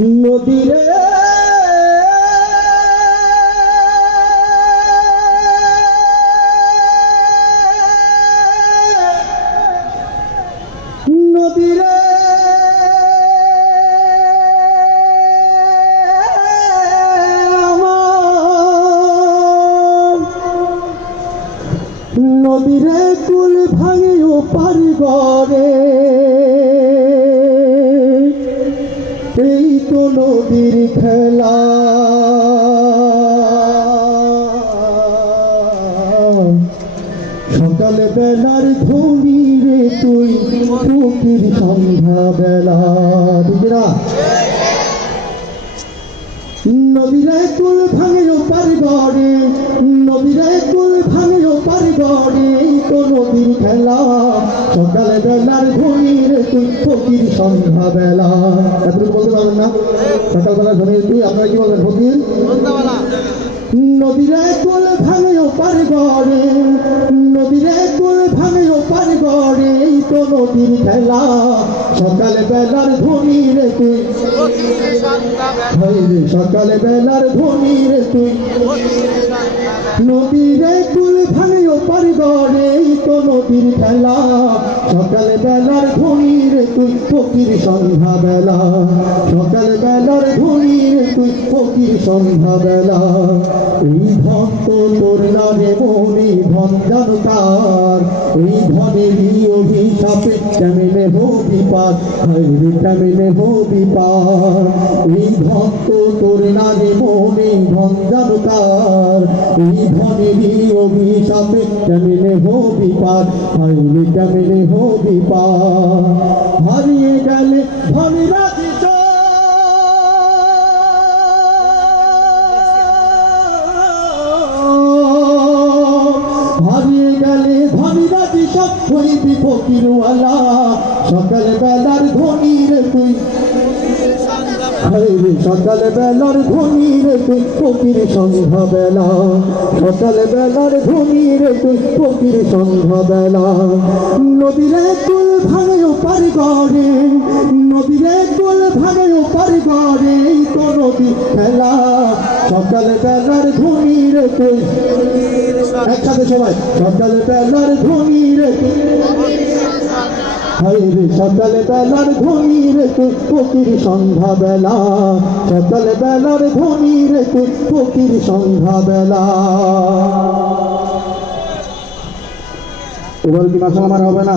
নদীরে। নদীরে। নদীরে কুল ভাঙিও পারি গড়ে। সকালে বেলার ধনী রে তুই টুকির সন্ধ্যা বেলা বুঝরা নদীরে কুল ভাঙে ও পারি গড়ে নদীরে কুল ভাঙে ও পারি গড়ে তো নদীর খেলা। সকালে বেলার ঘুমির তুই ফকির সন্ধ্যা বেলা এতটুকু বলতে পারবেন না? সকালবেলা ঘুমিয়ে তুই আপনারা কি বলবেন ফকির? নদীরে কুল ভাঙে ও পারি গড়ে নদীর খেলা, সকালে বেলার ঘুমির তুই। হইরে সকালে বেলার ধনী রে তুই। নদীরে কুল ভাঙে এই তো নদীর খেলা, সকালে বেলার ধনী রে তুই, ফকির সন্ধ্যা বেলা সকালে বেলার ধনী রে তুই, ফকির সন্ধ্যা বেলা এই ধন তো তোর নামে মনি ধন জানতার, এই অভিশাপে কেমনে হবি পার হইরে কেমনে হবি এই ভক্ত তোর নামে মনে ধন তার এই ধনেরই অভিশাপে কেমনে হবি পার হইরে কেমনে হবি পার ফকিরওয়ালা সকালে বেলার ধনীর তুই। সকালে বেলার ধনীর তুই, ফকির সন্ধ্যা বেলা সকালে বেলার ধনীর তুই, ফকির সন্ধ্যা বেলা নদীরে কুল ভাঙে পার গড়ে নদীরে কুল ভাঙে পার গড়ে তো নদী খেলা। সকালে বেলার ধনীর তুই। একসাথে সবাই সকালে বেলার ধনী রে হাইরে সকাল বেলার ধনী রে তুই ফকির সন্ধ্যা বেলা সকাল বেলার ধনী রে তুই ফকির সন্ধ্যা বেলা এবার কি মাসা আমার হবে না?